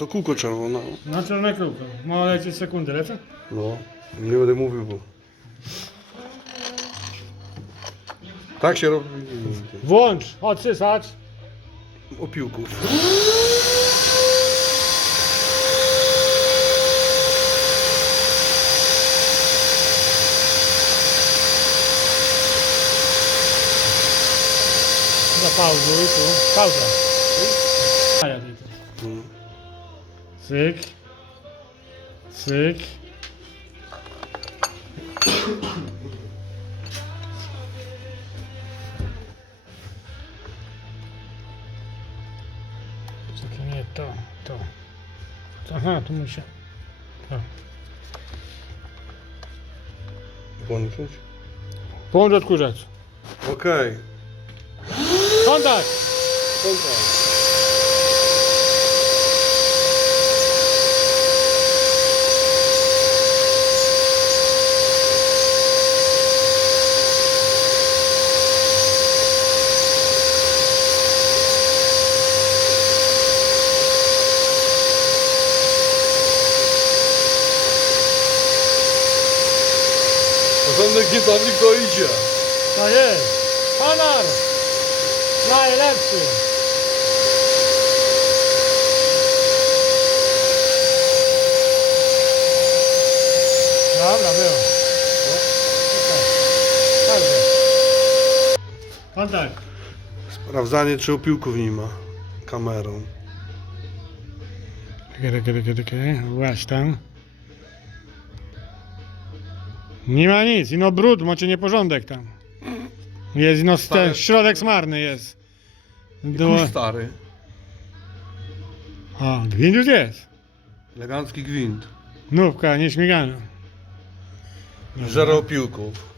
To kółko czerwone. Na czarne kółko. Ma lecieć sekundę, lecę? No, nie będę mówił, bo... Tak się robi Włącz, odsysacz. opiłków. Zapauzuj tu. Pauza. A ja tutaj. Mm. Cyk. Cyk. Czekaj, nie to, to. Aha, tu muszę. To. Włączyć? Połącz odkurzacz. Okej. Kontakt! Kontakt. Porządek hitownik to idzie. To jest. Honor! Najlepszy! Dobra, było. Dobrze. Kontakt. Sprawdzanie, czy opiłków nie ma kamerą. Czekaj, czekaj, czekaj, czekaj. Właśnie tam. Nie ma nic, ino brud, macie nieporządek tam. Jest, ino Stare- ten środek smarny jest. Do... Kurz stary. A, gwint już jest. Elegancki gwint. Nówka, nieśmigana. Zero opiłków.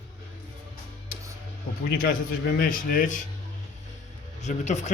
Bo później trzeba sobie coś wymyślić, żeby to wkręcić.